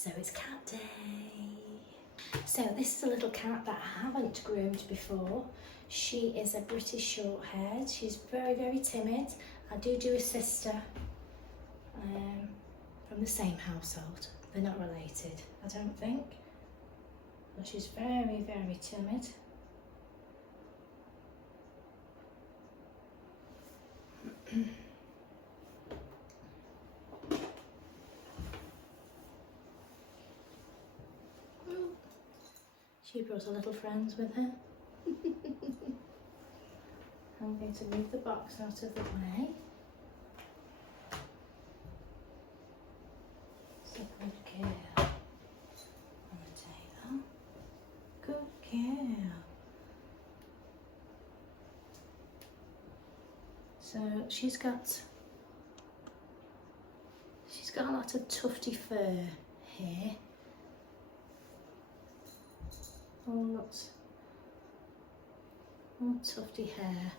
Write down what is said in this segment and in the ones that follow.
So it's cat day. So this is a little cat that I haven't groomed before. She is a British short-haired. She's very, very timid. I do a sister from the same household. They're not related, I don't think. But she's very, very timid. She brought her little friends with her. I'm going to move the box out of the way. So good girl. I'm going to take that. Good girl. So she's got a lot of tufty fur here. All tufty hair.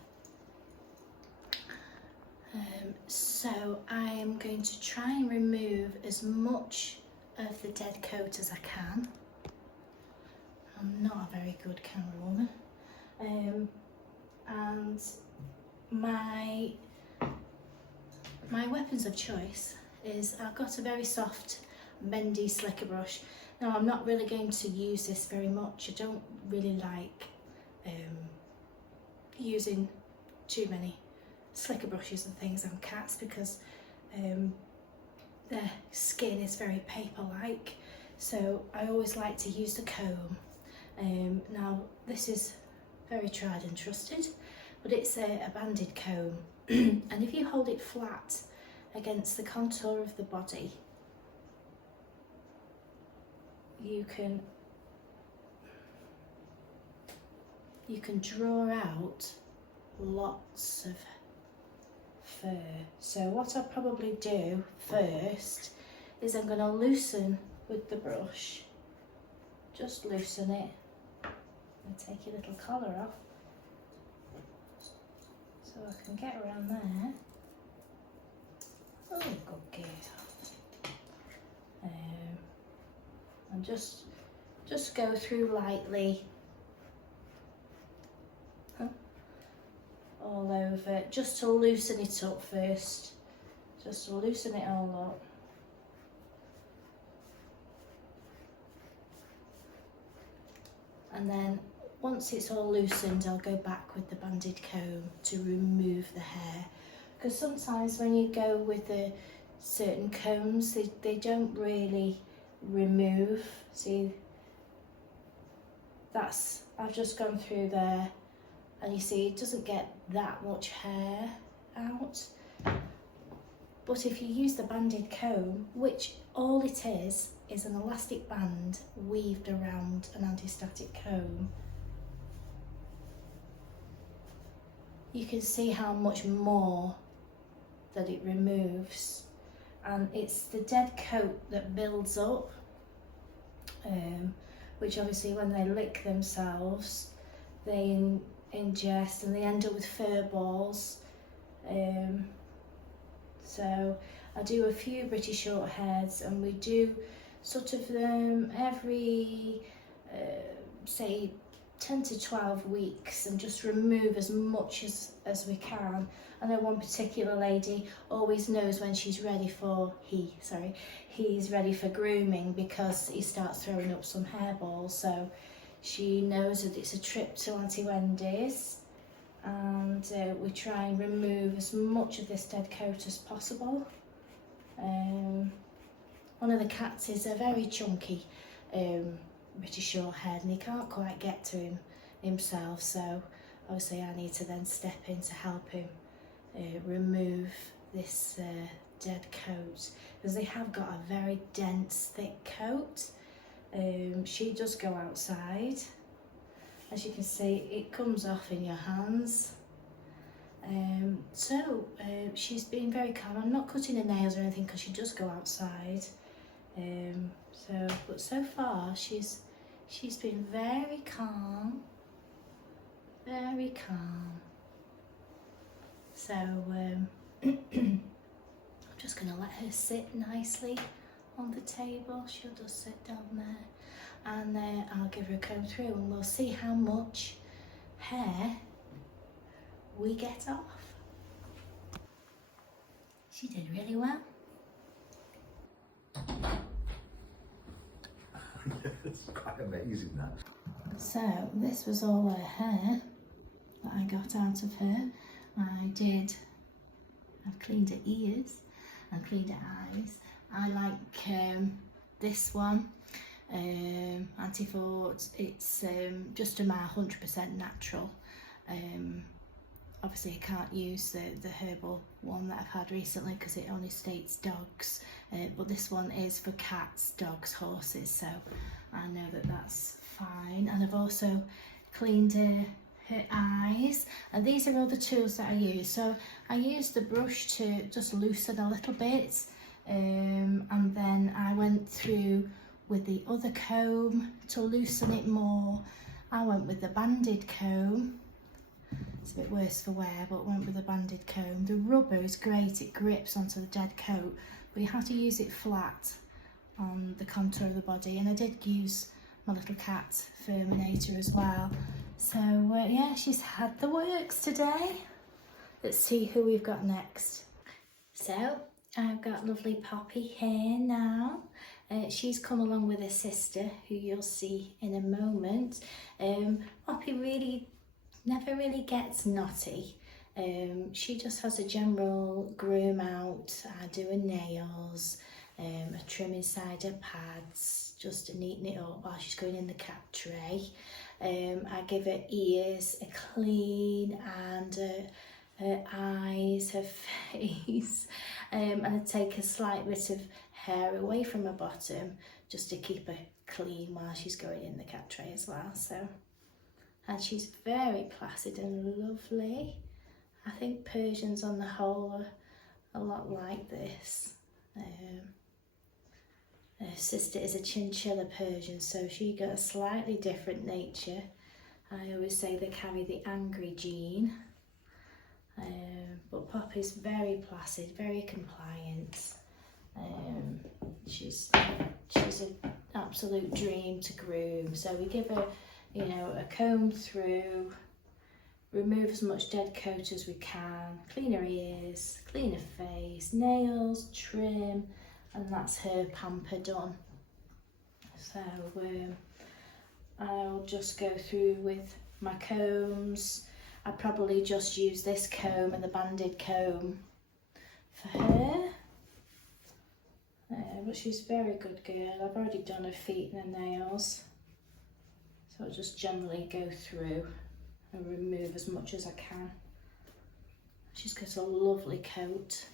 So I am going to try and remove as much of the dead coat as I can. I'm not a very good camera woman. And my weapons of choice is I've got a very soft bendy slicker brush. Now I'm not really going to use this very much. I don't really like using too many slicker brushes and things on cats because their skin is very paper-like. So I always like to use the comb. Now this is very tried and trusted, but it's a banded comb. And if you hold it flat against the contour of the body, you can draw out lots of fur. So what I'll probably do first is I'm going to loosen with the brush, just loosen it, and take your little collar off so I can get around there. Oh, good girl. And just go through lightly all over, just to loosen it up first, just to loosen it all up. And then once it's all loosened, I'll go back with the banded comb to remove the hair, because sometimes when you go with the certain combs, they don't really remove. See, I've just gone through there, and you see it doesn't get that much hair out. But if you use the banded comb, which all it is an elastic band weaved around an anti-static comb, you can see how much more that it removes. And it's the dead coat that builds up, which obviously when they lick themselves, they ingest and they end up with fur balls. So I do a few British Shorthairs, and we do sort of every say 10 to 12 weeks, and just remove as much as we can. I know one particular lady always knows when she's ready for, he's ready for grooming, because he starts throwing up some hairballs. So she knows that it's a trip to Auntie Wendy's, and we try and remove as much of this dead coat as possible. One of the cats is a very chunky British Shorthair, and he can't quite get to himself, so obviously I need to then step in to help him remove this dead coat, because they have got a very dense, thick coat. She does go outside. As you can see, it comes off in your hands. She's been very calm. I'm not cutting her nails or anything because she does go outside. But so far she's been very calm, very calm. So I'm just going to let her sit nicely on the table. She'll just sit down there, and I'll give her a comb through, and we'll see how much hair we get off. She did really well. It's quite amazing, that. So this was all her hair that I got out of her. I've cleaned her ears and cleaned her eyes. I like this one, Anti-Fort. It's just a 100% natural. Obviously I can't use the herbal one that I've had recently because it only states dogs, but this one is for cats, dogs, horses, so I know that that's fine. And I've also cleaned her eyes, and these are all the tools that I use. So I use the brush to just loosen a little bit, and then I went through with the other comb to loosen it more. I went with the banded comb. It's a bit worse for wear, but went with a banded comb. The rubber is great, it grips onto the dead coat, but you have to use it flat on the contour of the body. And I did use my little cat Furminator as well. So yeah, she's had the works today. Let's see who we've got next. So I've got lovely Poppy here now. She's come along with her sister, who you'll see in a moment. Poppy really never really gets naughty. She just has a general groom out. I do her nails, a trim inside her pads, just to neaten it up while she's going in the cat tray. I give her ears a clean, and her eyes, her face, and I take a slight bit of hair away from her bottom just to keep her clean while she's going in the cat tray as well. So, and she's very placid and lovely. I think Persians on the whole are a lot like this. Her sister is a chinchilla Persian, so she got a slightly different nature. I always say they carry the angry gene. But Poppy's very placid, very compliant. She's an absolute dream to groom. So we give her, you know, a comb through, remove as much dead coat as we can, clean her ears, clean her face, nails, trim, and that's her pamper done. So I'll just go through with my combs. I probably just use this comb and the banded comb for her. But she's a very good girl. I've already done her feet and her nails. So I'll just generally go through and remove as much as I can. She's got a lovely coat,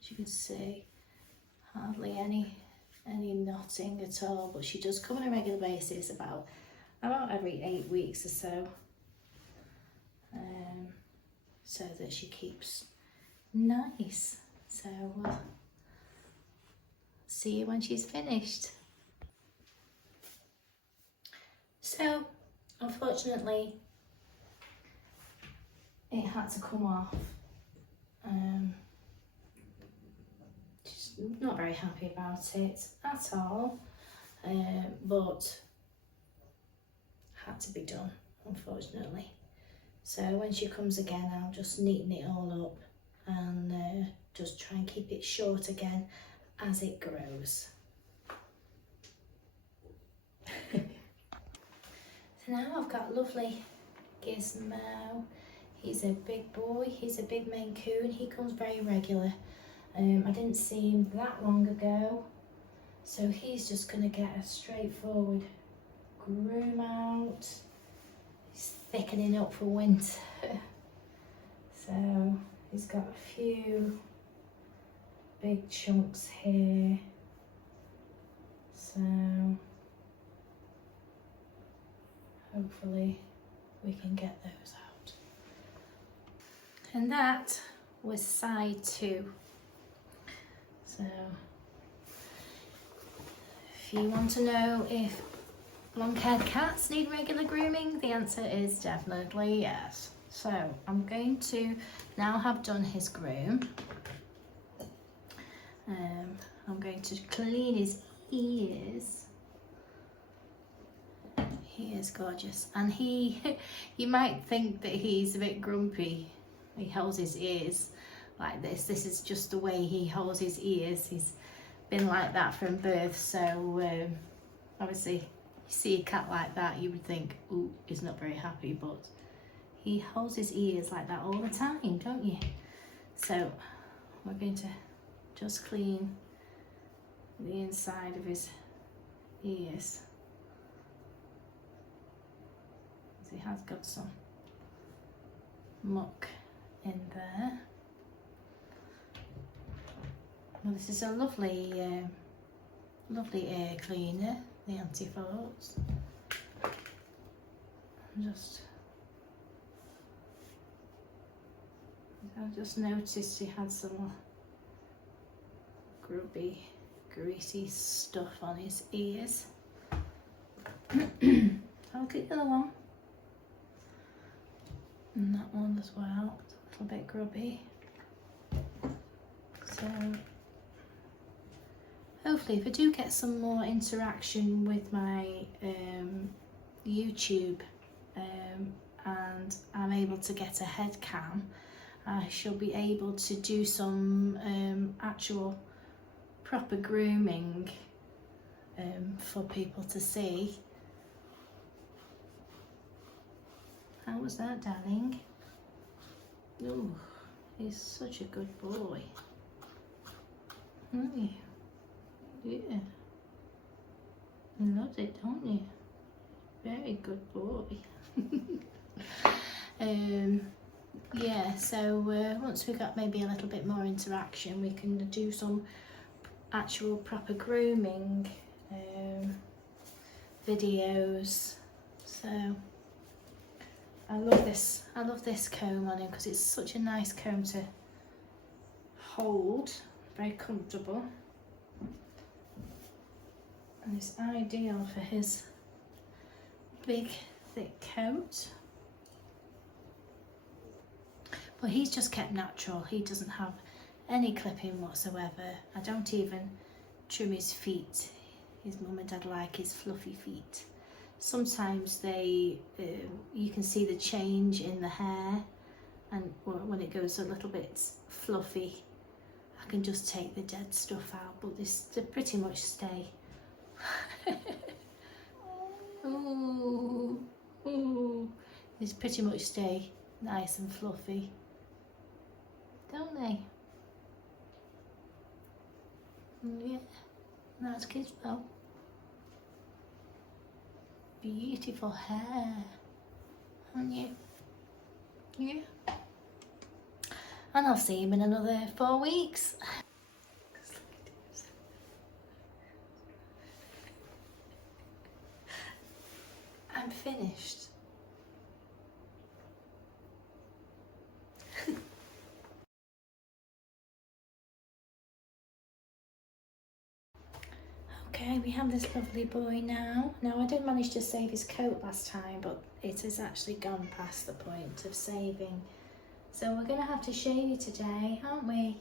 as you can see. Hardly any knotting at all, but she does come on a regular basis, about every 8 weeks or so. So that she keeps nice. So see you when she's finished. So unfortunately it had to come off. She's not very happy about it at all, but had to be done, unfortunately. So when she comes again, I'll just neaten it all up and just try and keep it short again as it grows. So now I've got lovely Gizmo. He's a big boy, he's a big Maine Coon. He comes very regular. I didn't see him that long ago, so he's just going to get a straightforward groom out. He's thickening up for winter. So he's got a few big chunks here. So hopefully we can get those out. And that was side 2. So if you want to know if long-haired cats need regular grooming, the answer is definitely yes. So I'm going to now have done his groom. I'm going to clean his ears. He is gorgeous, and you might think that he's a bit grumpy. He holds his ears like this. This is just the way he holds his ears. He's been like that from birth, so obviously you see a cat like that, you would think, ooh, he's not very happy, but he holds his ears like that all the time, don't you? So we're going to just clean the inside of his ears. He has got some muck in there. Well, this is a lovely lovely air cleaner, the anti-farts. I just noticed he had some grubby, greasy stuff on his ears. I'll get the other one. And that one as well, it's a little bit grubby. So hopefully if I do get some more interaction with my YouTube and I'm able to get a head cam, I shall be able to do some actual proper grooming for people to see. How was that, darling? Oh, he's such a good boy. Aren't you? Yeah. You love it, don't you? Very good boy. Yeah, so once we got maybe a little bit more interaction, we can do some actual proper grooming videos. So I love this comb on him because it's such a nice comb to hold, very comfortable, and it's ideal for his big thick coat. But he's just kept natural. He doesn't have any clipping whatsoever. I don't even trim his feet. His mum and dad like his fluffy feet. Sometimes they, you can see the change in the hair, and when it goes a little bit fluffy, I can just take the dead stuff out, but they pretty much stay. Ooh, ooh. These pretty much stay nice and fluffy, don't they? Yeah, that's Gizmo. Beautiful hair, aren't you? Yeah. And I'll see him in another 4 weeks. I'm finished. Okay, we have this lovely boy now. Now, I did manage to save his coat last time, but it has actually gone past the point of saving. So we're going to have to shave you today, aren't we?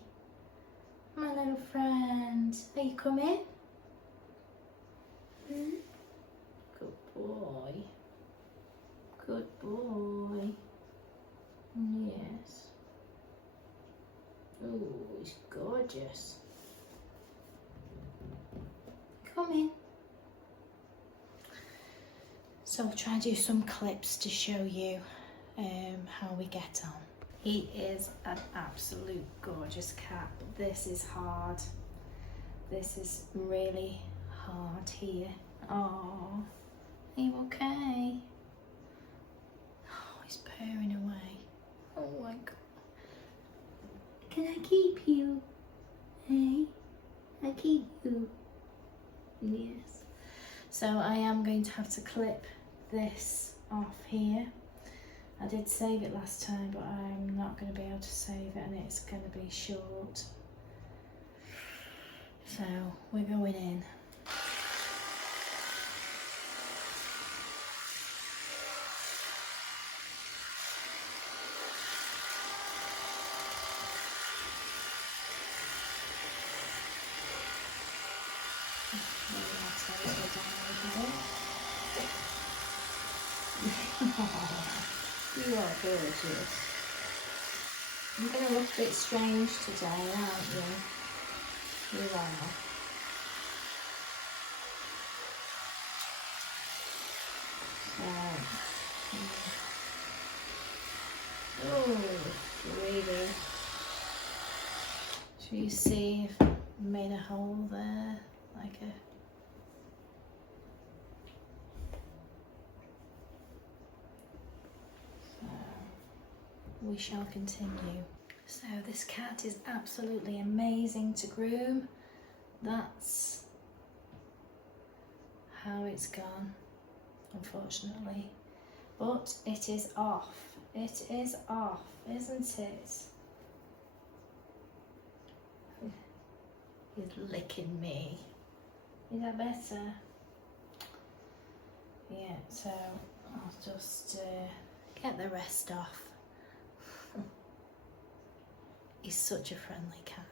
My little friend. Are you coming? Hmm? Good boy. Good boy. Yes. Oh, he's gorgeous. Come in. So I'll try and do some clips to show you how we get on. He is an absolute gorgeous cat, but this is hard. This is really hard here. Oh, are you okay? Oh, he's purring away. Oh my God. Can I keep you? Hey, I keep you. Yes. So I am going to have to clip this off here. I did save it last time, but I'm not going to be able to save it, and it's going to be short. So we're going in. Maybe my toes go down a little bit. You are gorgeous. You're going to look a bit strange today, aren't you? You are. Oh, really? Should you see if I made a hole there? Like a... So, we shall continue. So this cat is absolutely amazing to groom. That's how it's gone, unfortunately. But it is off. It is off, isn't it? He's licking me. Is that better? Yeah, so I'll just get the rest off. He's such a friendly cat.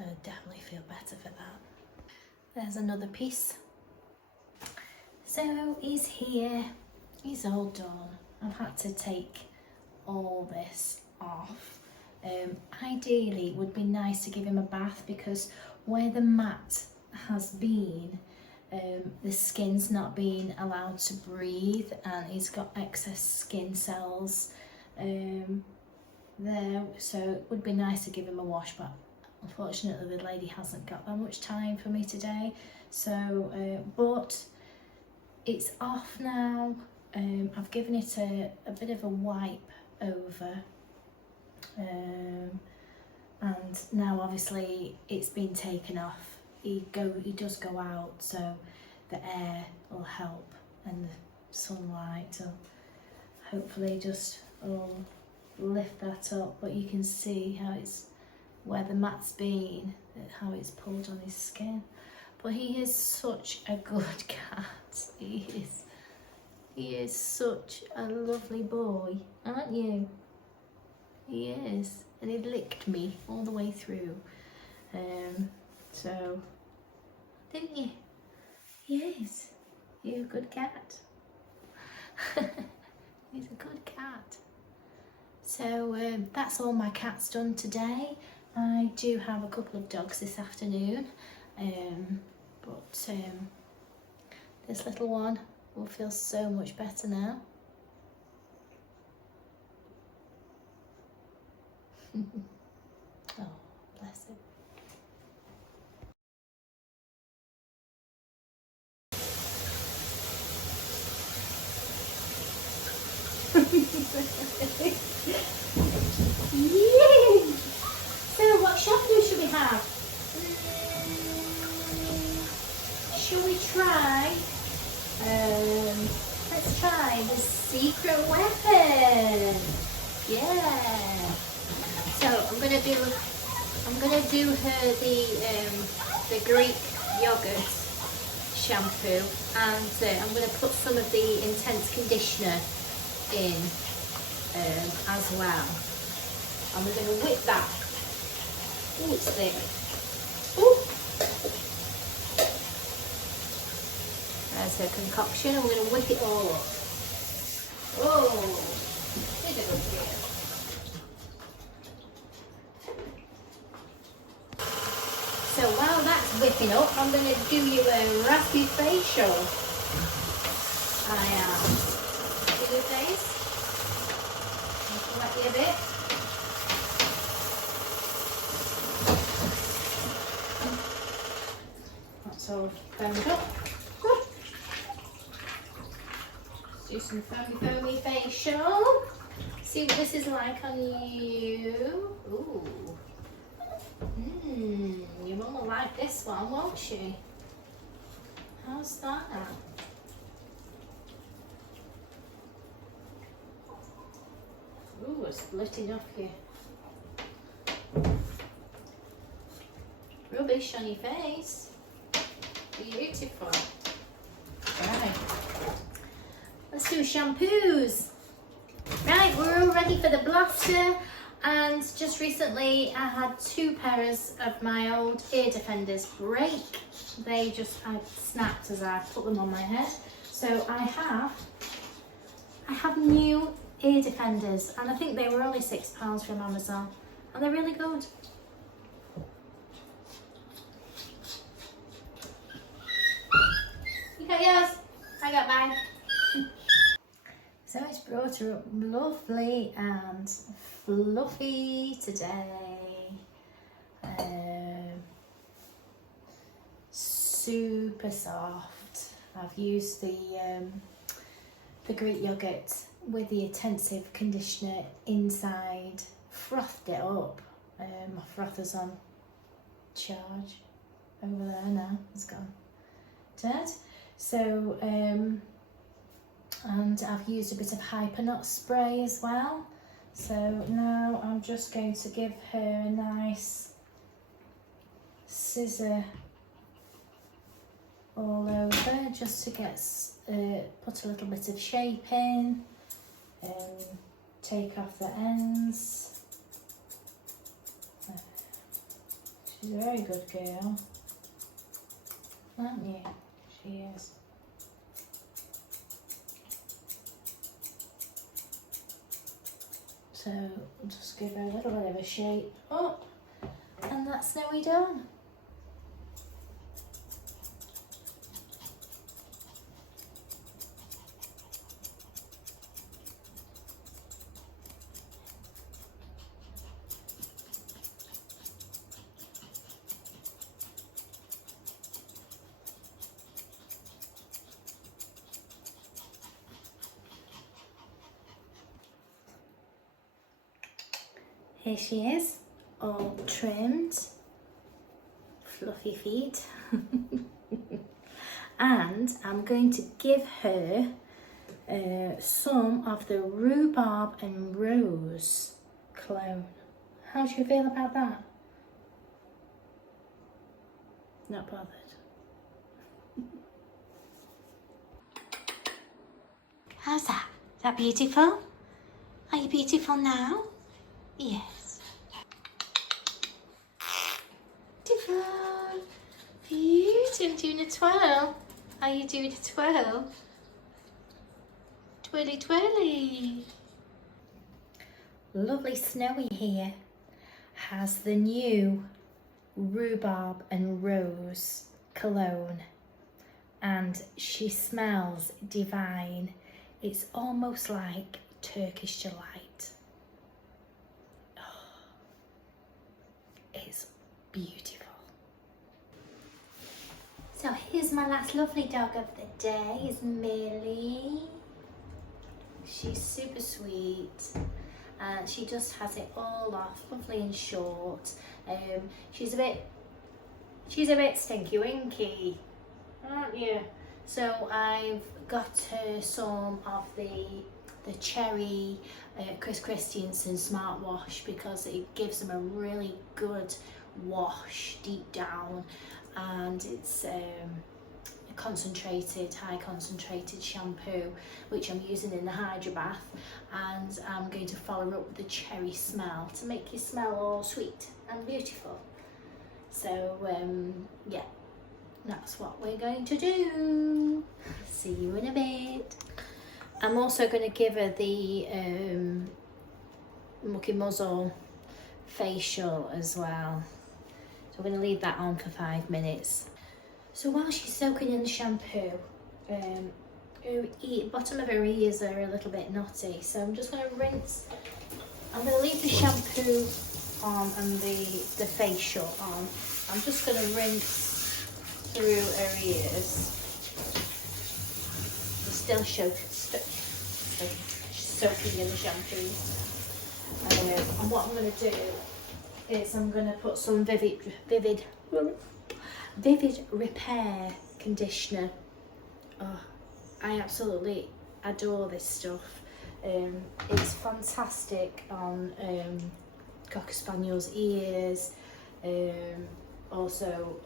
I would definitely feel better for that. There's another piece. So he's here. He's all done. I've had to take all this off. Ideally, it would be nice to give him a bath because where the mat has been, the skin's not being allowed to breathe and he's got excess skin cells there. So it would be nice to give him a wash, but unfortunately the lady hasn't got that much time for me today. So, but it's off now. I've given it a bit of a wipe over. And now obviously it's been taken off. He does go out, so the air will help and the sunlight will hopefully just all lift that up. But you can see how it's where the mat's been, how it's pulled on his skin. But he is such a good cat. He is such a lovely boy, aren't you? He is, and he licked me all the way through. So, didn't you? Yes, you're a good cat. He's a good cat. So that's all my cats done today. I do have a couple of dogs this afternoon, but this little one will feel so much better now. Oh, bless him. Yay! So what shampoo should we have? Shall we try? Let's try the secret weapon. Yeah. So I'm gonna do her the Greek yogurt shampoo, and I'm gonna put some of the intense conditioner in as well. And we're gonna whip that. Oh, it's thick. Ooh. There's her concoction, and we're gonna whip it all up. Oh, look at us here. So while that's whipping up, I'm going to do you a raspy facial. I am. See your face? I'll collect you a bit. That's all foamed up. Let's do some foamy facial. See what this is like on you. Ooh. Your mum will like this one, won't she? How's that? Ooh, it's splitting off you. Rubbish on your face. Beautiful. Right. Let's do shampoos. Right, we're all ready for the blaster. And just recently I had 2 pairs of my old ear defenders break. They just had snapped as I put them on my head. So I have new ear defenders, and I think they were only £6 from Amazon, and they're really good. You got yours, I got mine. So it's brought her up lovely and fluffy today. Super soft. I've used the Greek yogurt with the intensive conditioner inside, frothed it up. My frother's on charge over there now, it's gone dead. So, and I've used a bit of hypernut spray as well. So now I'm just going to give her a nice scissor all over, just to get put a little bit of shape in, take off the ends. She's a very good girl, aren't you? She is. So just give her a little bit of a shape up, and that's nearly done. Here she is, all trimmed, fluffy feet. And I'm going to give her some of the rhubarb and rose cologne. How do you feel about that? Not bothered. How's that? Is that beautiful? Are you beautiful now? Yes. Beautiful. Beautiful. Doing a twirl. Are you doing a twirl? Twirly twirly. Lovely Snowy here has the new rhubarb and rose cologne, and she smells divine. It's almost like Turkish delight. It's beautiful. So here's my last lovely dog of the day, is Millie. She's super sweet, and she just has it all off, lovely and short. She's a bit stinky winky, aren't you? So I've got her some of the cherry Chris Christiansen Smart Wash, because it gives them a really good wash deep down, and it's a high concentrated shampoo, which I'm using in the Hydro Bath, and I'm going to follow up with the cherry smell to make you smell all sweet and beautiful. So yeah, that's what we're going to do. See you in a bit. I'm also going to give her the Mucky Muzzle facial as well. So I'm going to leave that on for 5 minutes. So while she's soaking in the shampoo, her bottom of her ears are a little bit knotty. So I'm just going to rinse. I'm going to leave the shampoo on and the facial on. I'm just going to rinse through her ears. Still soaking in the shampoo. And what I'm going to do is I'm going to put some Vivid Repair conditioner. Oh, I absolutely adore this stuff. It's fantastic on Cocker Spaniel's ears, also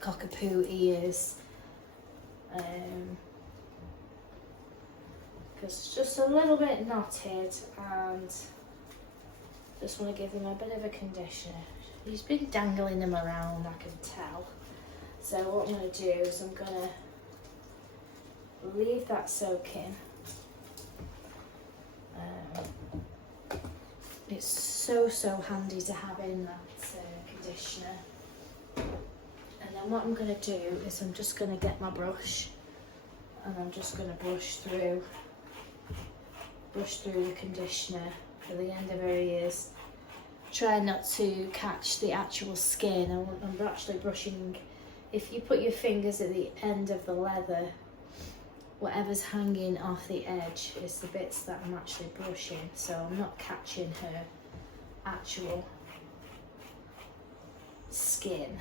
Cockapoo ears, because it's just a little bit knotted, and Just want to give them a bit of a conditioner. He's been dangling them around, I can tell. So what I'm going to do is I'm going to leave that soaking. It's so handy to have in that conditioner. And then what I'm going to do is I'm just going to get my brush and I'm just going to brush through the conditioner for the end of her ears. Try not to catch the actual skin. I'm actually brushing, if you put your fingers at the end of the leather, whatever's hanging off the edge is the bits that I'm actually brushing, so I'm not catching her actual skin.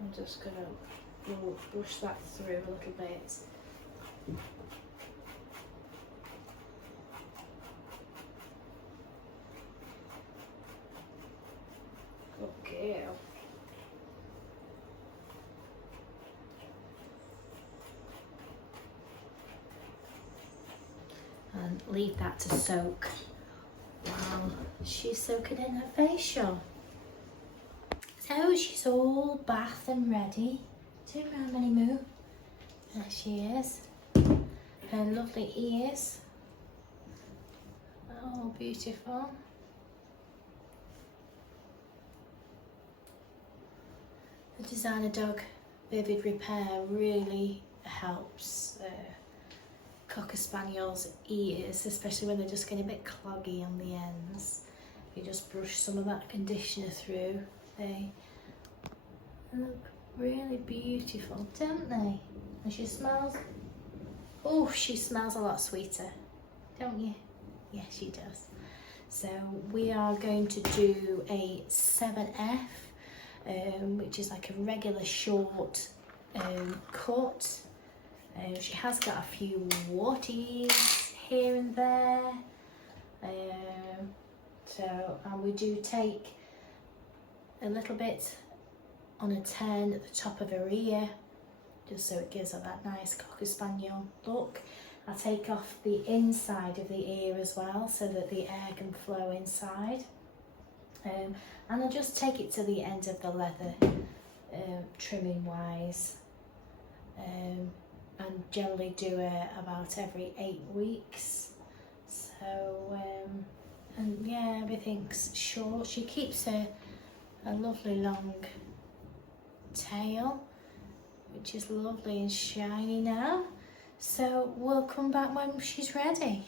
I'm just going to brush that through a little bit. Okay. And leave that to soak while she's soaking in her facial. So she's all bath and ready. Turn around, Minnie Moo. There she is. Her lovely ears. Oh, beautiful. The Designer Dog Vivid Repair really helps Cocker Spaniel's ears, especially when they're just getting a bit cloggy on the ends. You just brush some of that conditioner through. They look really beautiful, don't they? And she smells, oh, she smells a lot sweeter, don't you? Yes, she does. So we are going to do a 7F, which is like a regular short cut. She has got a few warties here and there. And we do take a little bit on a 10 at the top of her ear, just so it gives her that nice Cocker Spaniel look. I take off the inside of the ear as well, so that the air can flow inside. And I just take it to the end of the leather, trimming wise. And generally do it about every 8 weeks. So, and yeah, everything's short. She keeps a lovely long tail, which is lovely and shiny now. So we'll come back when she's ready.